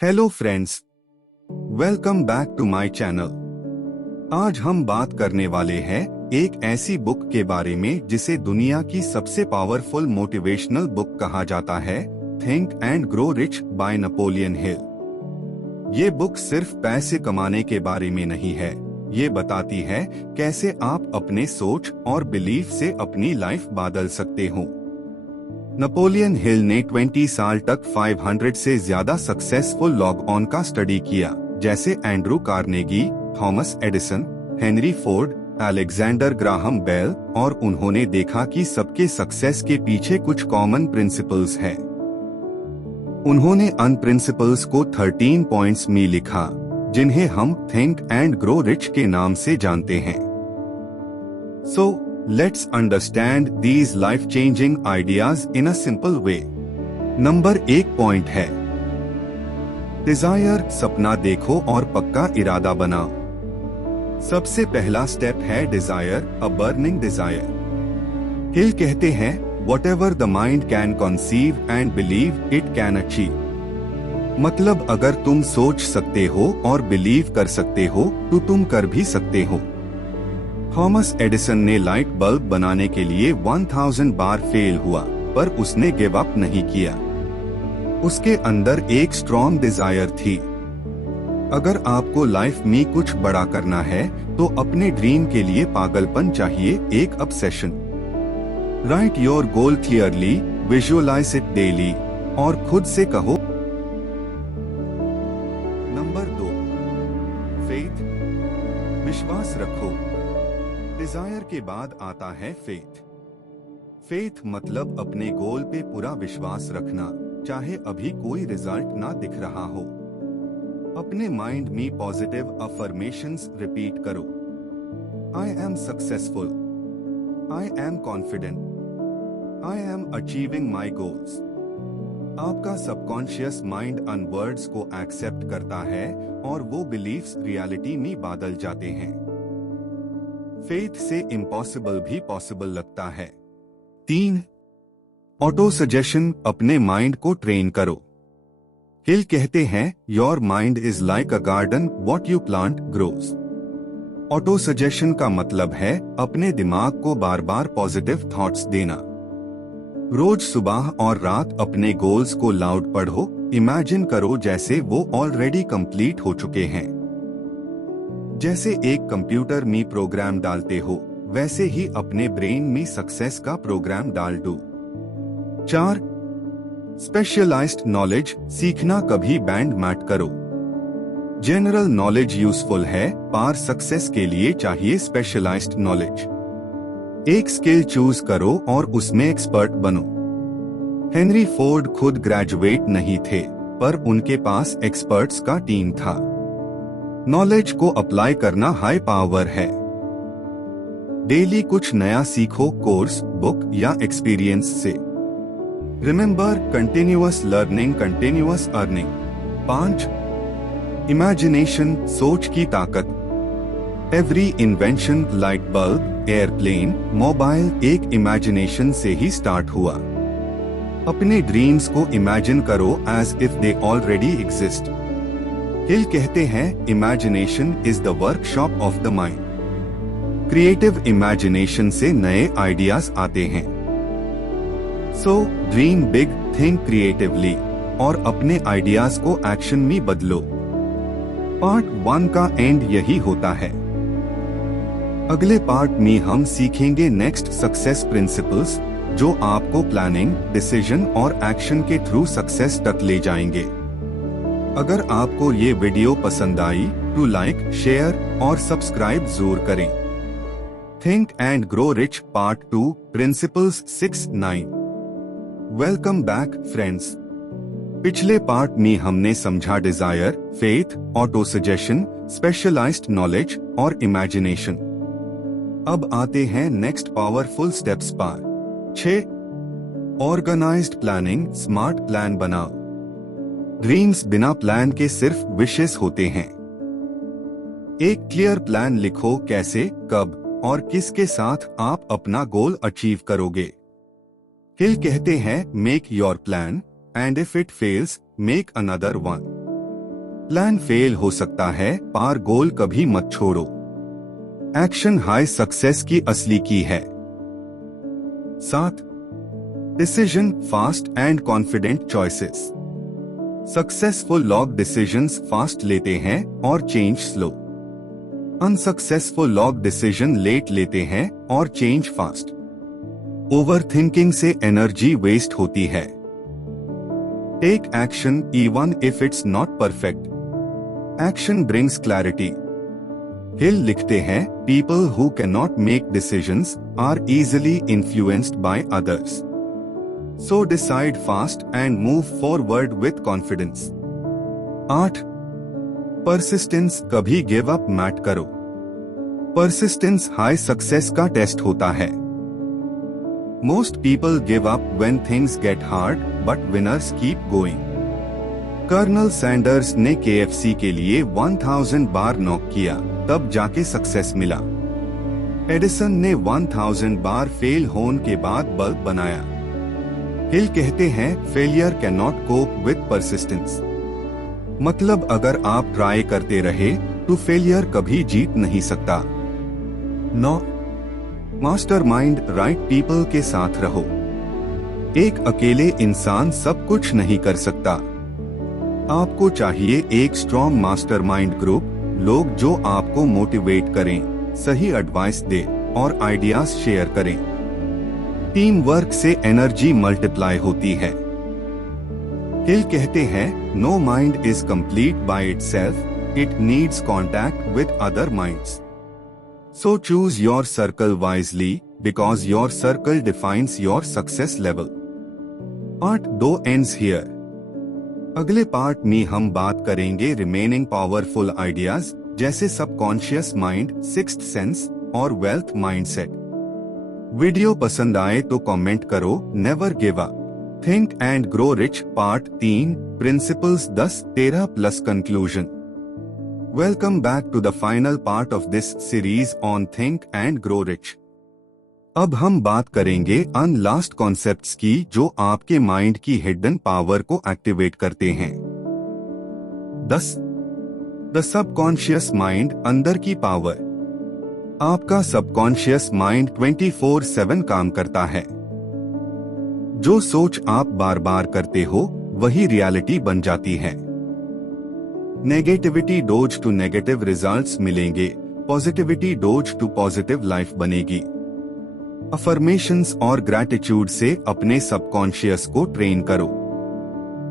Hello friends, welcome back to my channel. आज हम बात करने वाले हैं एक ऐसी बुक के बारे में जिसे दुनिया की सबसे पावरफुल मोटिवेशनल बुक कहा जाता है, think and grow rich by Napoleon Hill. ये बुक सिर्फ पैसे कमाने के बारे में नहीं है, ये बताती है कैसे आप अपने सोच और बिलीफ से अपनी लाइफ बदल सकते हो। नेपोलियन हिल ने 20 साल तक 500 से ज्यादा सक्सेसफुल लॉग ऑन का स्टडी किया, जैसे Andrew Carnegie, Thomas Edison, Henry Ford, Alexander Graham Bell, और उन्होंने देखा कि सबके सक्सेस के पीछे कुछ कॉमन प्रिंसिपल्स है। उन्होंने उन प्रिंसिपल्स को 13 पॉइंट्स में लिखा, जिन्हें हम थिंक एंड ग्रो रिच के नाम से जानते हैं। Let's understand these life-changing ideas in a simple way. Number 1 point है डिजायर, सपना देखो और पक्का इरादा बनाओ। सबसे पहला स्टेप है डिजायर, अ बर्निंग डिजायर। हिल कहते हैं, whatever the mind can conceive and believe it can achieve। मतलब अगर तुम सोच सकते हो और बिलीव कर सकते हो तो तुम कर भी सकते हो। थॉमस एडिसन ने लाइट बल्ब बनाने के लिए 1000 बार फेल हुआ, पर उसने गिव अप नहीं किया। उसके अंदर एक स्ट्रॉन्ग डिजायर थी। अगर आपको लाइफ में कुछ बड़ा करना है तो अपने ड्रीम के लिए पागलपन चाहिए, एक obsession. Write your goal clearly, visualize it daily और खुद से कहो। नंबर 2, फेथ, विश्वास रखो। डिजायर के बाद आता है फेथ। फेथ मतलब अपने गोल पे पूरा विश्वास रखना, चाहे अभी कोई रिजल्ट ना दिख रहा हो। अपने माइंड में पॉजिटिव अफर्मेशंस रिपीट करो। I am successful, I am confident, I am achieving my goals. आपका सबकॉन्शियस माइंड उन वर्ड्स को एक्सेप्ट करता है और वो बिलीफ्स रियलिटी में बदल जाते हैं। फेथ से इम्पॉसिबल भी पॉसिबल लगता है। 3, ऑटो सजेशन, अपने माइंड को ट्रेन करो। हिल कहते हैं, your mind is like a garden, what you plant grows. Auto suggestion का मतलब है अपने दिमाग को बार बार पॉजिटिव थॉट्स देना। रोज सुबह और रात अपने गोल्स को लाउड पढ़ो, इमेजिन करो जैसे वो ऑलरेडी कंप्लीट हो चुके हैं। जैसे एक कंप्यूटर में प्रोग्राम डालते हो, वैसे ही अपने ब्रेन में सक्सेस का प्रोग्राम डाल दो। 4, स्पेशलाइज्ड नॉलेज, सीखना कभी बैंड मत करो। जनरल नॉलेज यूजफुल है, पर सक्सेस के लिए चाहिए स्पेशलाइज्ड नॉलेज। एक स्किल चूज करो और उसमें एक्सपर्ट बनो। हेनरी फोर्ड खुद ग्रेजुएट नहीं थे, पर उनके पास एक्सपर्ट्स का टीम था। नॉलेज को अप्लाई करना हाई पावर है। डेली कुछ नया सीखो, कोर्स, बुक या एक्सपीरियंस से। Remember, continuous learning, continuous earning. 5, imagination, सोच की ताकत। Every invention, light bulb, airplane, mobile, एक इमेजिनेशन से ही स्टार्ट हुआ। अपने ड्रीम्स को इमेजिन करो as if they already exist. Hill कहते हैं, imagination is the workshop of the mind. Creative imagination से नए आइडियाज आते हैं। ड्रीम बिग, थिंक क्रिएटिवली और अपने आइडियाज को एक्शन में बदलो। पार्ट 1 का एंड यही होता है। अगले पार्ट में हम सीखेंगे नेक्स्ट सक्सेस प्रिंसिपल्स, जो आपको प्लानिंग, डिसीजन और एक्शन के थ्रू सक्सेस तक ले जाएंगे। अगर आपको ये वीडियो पसंद आई तो लाइक, शेयर और सब्सक्राइब जरूर करें। Think and grow rich part 2, principles 6-9। Welcome back friends. पिछले पार्ट में हमने समझा desire, faith, auto suggestion, specialized knowledge और इमेजिनेशन। अब आते हैं नेक्स्ट पावरफुल स्टेप्स पर। 6, ऑर्गेनाइज्ड प्लानिंग, स्मार्ट प्लान बनाओ। ड्रीम्स बिना प्लान के सिर्फ विशेस होते हैं। एक क्लियर प्लान लिखो, कैसे, कब और किसके साथ आप अपना गोल अचीव करोगे। हिल कहते हैं, make your plan and if it fails make another one. Plan fail हो सकता है, पर गोल कभी मत छोड़ो। एक्शन हाई सक्सेस की असली की है। 7. Decision fast and confident choices. Successful लोग डिसीजंस फास्ट लेते हैं और चेंज स्लो। अनसक्सेसफुल लोग डिसीजन लेट लेते हैं और चेंज फास्ट। ओवर थिंकिंग से एनर्जी वेस्ट होती है। Take action even if it's not perfect. Action brings clarity. Hill लिखते हैं, people who can not make decisions are easily influenced by others. So decide fast and move forward with confidence. 8. Persistence कभी give up मत करो। Persistence high success का test होता है। Most people give up when things get hard, but winners keep going. Colonel Sanders ने KFC के लिए 1000 बार knock किया, तब जाके सक्सेस मिला। एडिसन ने 1000 बार फेल होने के बाद बल्ब बनाया। हिल कहते हैं, failure can not cope with persistence. मतलब अगर आप ट्राई करते रहे तो फेलियर कभी जीत नहीं सकता। 9. मास्टरमाइंड राइट पीपल के साथ रहो। एक अकेले इंसान सब कुछ नहीं कर सकता। आपको चाहिए एक स्ट्रॉन्ग मास्टरमाइंड ग्रुप, लोग जो आपको मोटिवेट करें, सही एडवाइस दे और आइडियाज शेयर करें। टीम वर्क से एनर्जी मल्टीप्लाई होती है। हिल कहते हैं, no mind is complete by itself, it needs contact with other minds. So choose your circle wisely because your circle defines your success level. Part 2 ends here. अगले part में हम बात करेंगे remaining powerful ideas जैसे subconscious mind, sixth sense और wealth mindset. Video पसंद आए तो कमेंट करो। Never give up. Think and grow rich part 3 principles 10-13 plus conclusion. Welcome back to the final part of this series on think and grow rich. अब हम बात करेंगे अन last concepts की जो आपके माइंड की हिडन पावर को एक्टिवेट करते हैं। 10. द सबकॉन्शियस माइंड अंदर की पावर। आपका सबकॉन्शियस माइंड 24/7 काम करता है। जो सोच आप बार बार करते हो वही रियलिटी बन जाती है। नेगेटिविटी डोज टू नेगेटिव रिजल्ट्स मिलेंगे, पॉजिटिविटी डोज टू पॉजिटिव लाइफ बनेगी। अफर्मेशंस और ग्रैटिट्यूड से अपने सबकॉन्शियस को ट्रेन करो।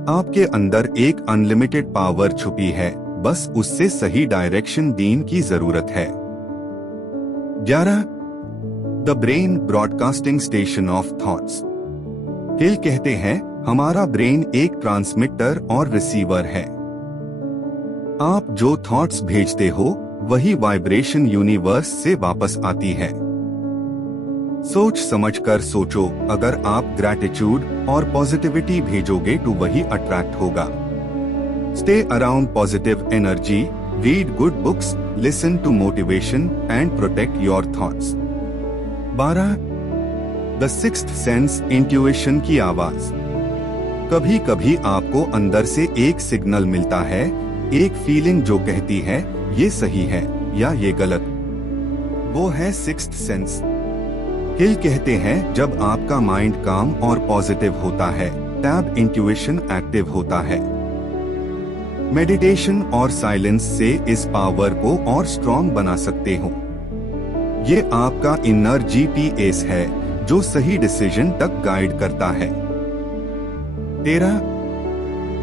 आपके अंदर एक अनलिमिटेड पावर छुपी है, बस उससे सही डायरेक्शन देने की जरूरत है। 11. The brain broadcasting station of thoughts. Hill कहते हैं, हमारा ब्रेन एक ट्रांसमिटर और रिसीवर है। आप जो थॉट्स भेजते हो वही वाइब्रेशन यूनिवर्स से वापस आती है। सोच समझकर सोचो, अगर आप ग्रैटिट्यूड और पॉजिटिविटी भेजोगे तो वही अट्रैक्ट होगा। Stay around positive energy, read good books, listen to motivation and protect your thoughts. 12. The sixth sense intuition की आवाज। कभी कभी आपको अंदर से एक सिग्नल मिलता है, एक फीलिंग जो कहती है ये सही है या ये गलत। वो है सिक्स्थ सेंस। हिल कहते हैं, जब आपका माइंड काम और पॉजिटिव होता है तब इंट्यूशन एक्टिव होता है। मेडिटेशन और साइलेंस से इस पावर को और स्ट्रॉन्ग बना सकते हो। ये आपका इनर जीपीएस है जो सही डिसीजन तक गाइड करता है। 13.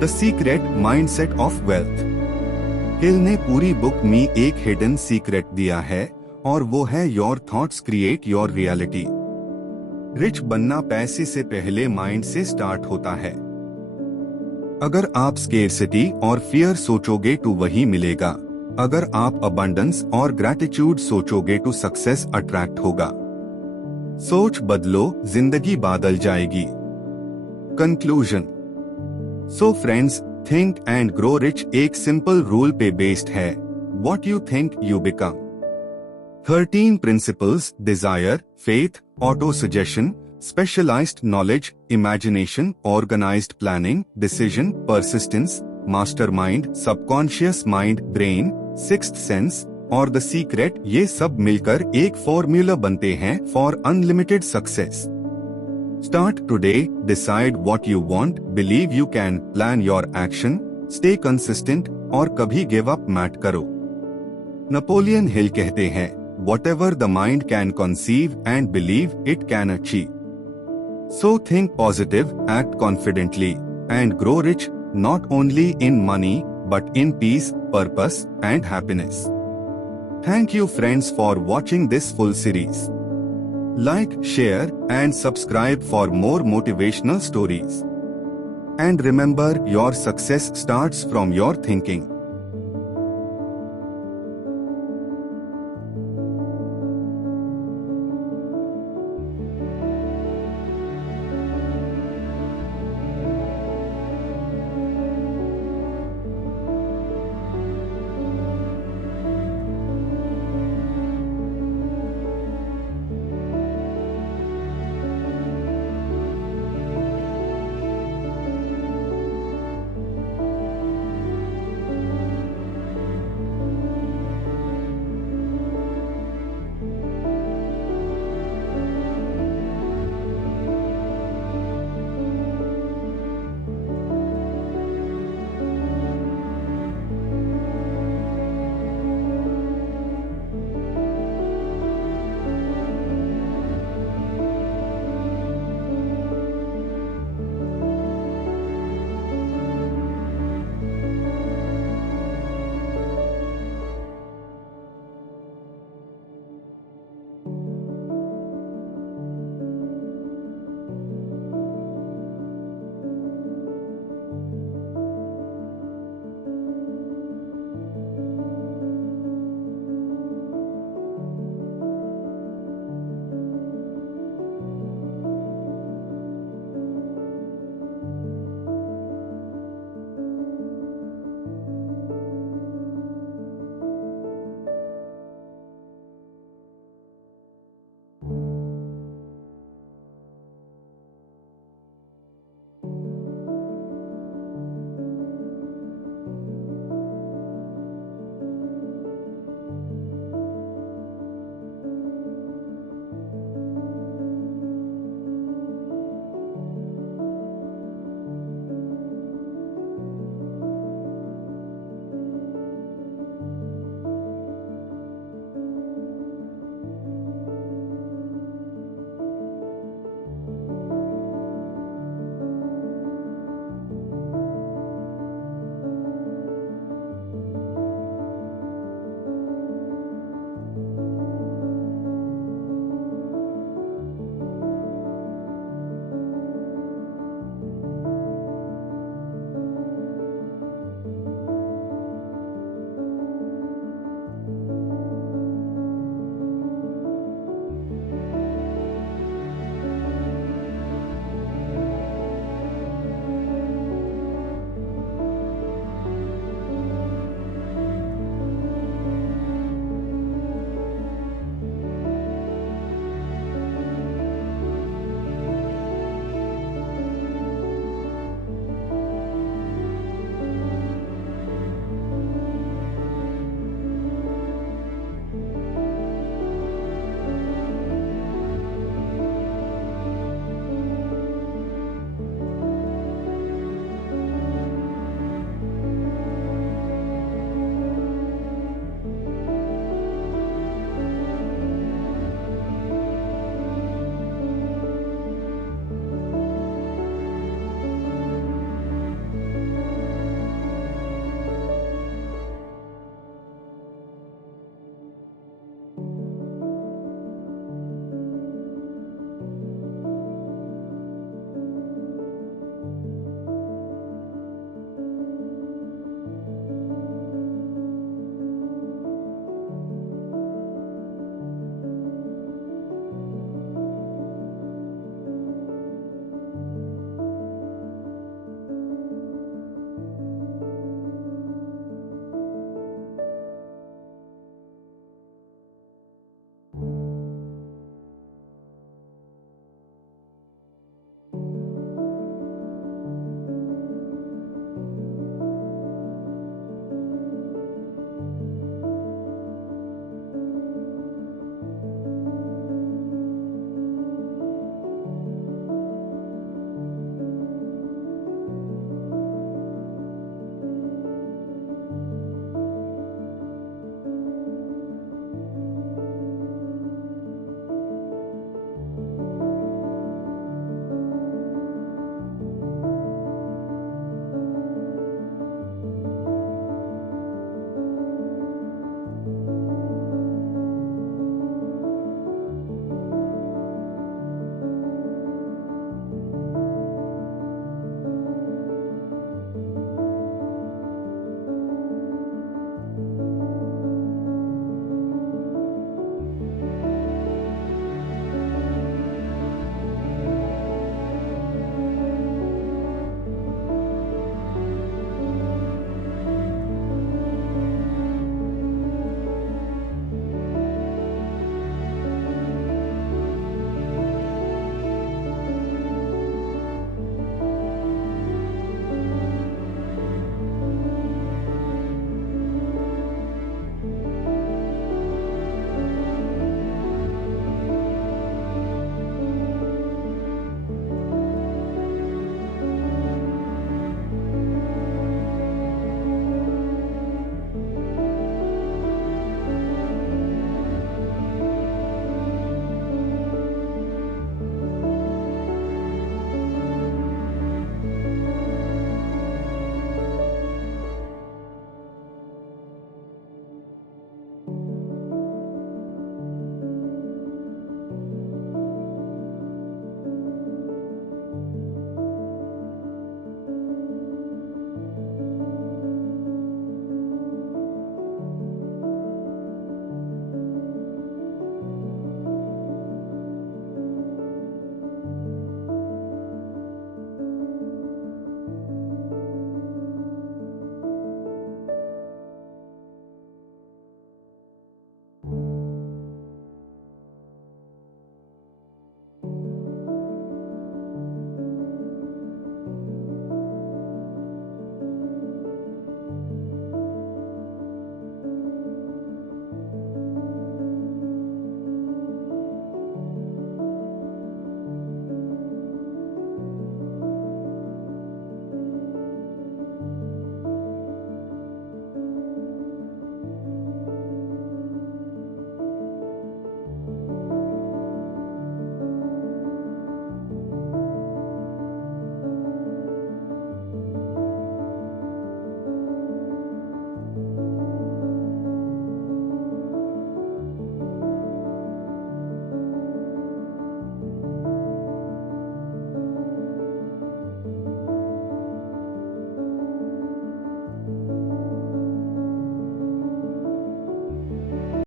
The secret mindset of wealth. Hill ने पूरी बुक में एक हिडन सीक्रेट दिया है और वो है your thoughts create your reality. Rich बनना पैसे से पहले माइंड से स्टार्ट होता है। अगर आप स्केर्सिटी और फियर सोचोगे तो वही मिलेगा। अगर आप अबंडेंस और ग्रैटिट्यूड सोचोगे तो सक्सेस अट्रैक्ट होगा। सोच बदलो, जिंदगी बदल जाएगी। Conclusion. So friends, think and grow rich एक सिंपल रूल पे बेस्ड है, what you think you become. 13 principles, desire, faith, auto suggestion, specialized knowledge, imagination, organized planning, decision, persistence, mastermind, subconscious mind, brain, sixth sense और the secret, ये सब मिलकर एक formula बनते हैं for unlimited success. Start today, decide what you want, believe you can, plan your action, stay consistent और कभी give up मत करो। नेपोलियन हिल कहते हैं, whatever the mind can conceive and believe it can achieve. So think positive, act confidently, and grow rich, not only in money, but in peace, purpose, and happiness. Thank you friends for watching this full series. Like, share, and subscribe for more motivational stories. And remember, your success starts from your thinking.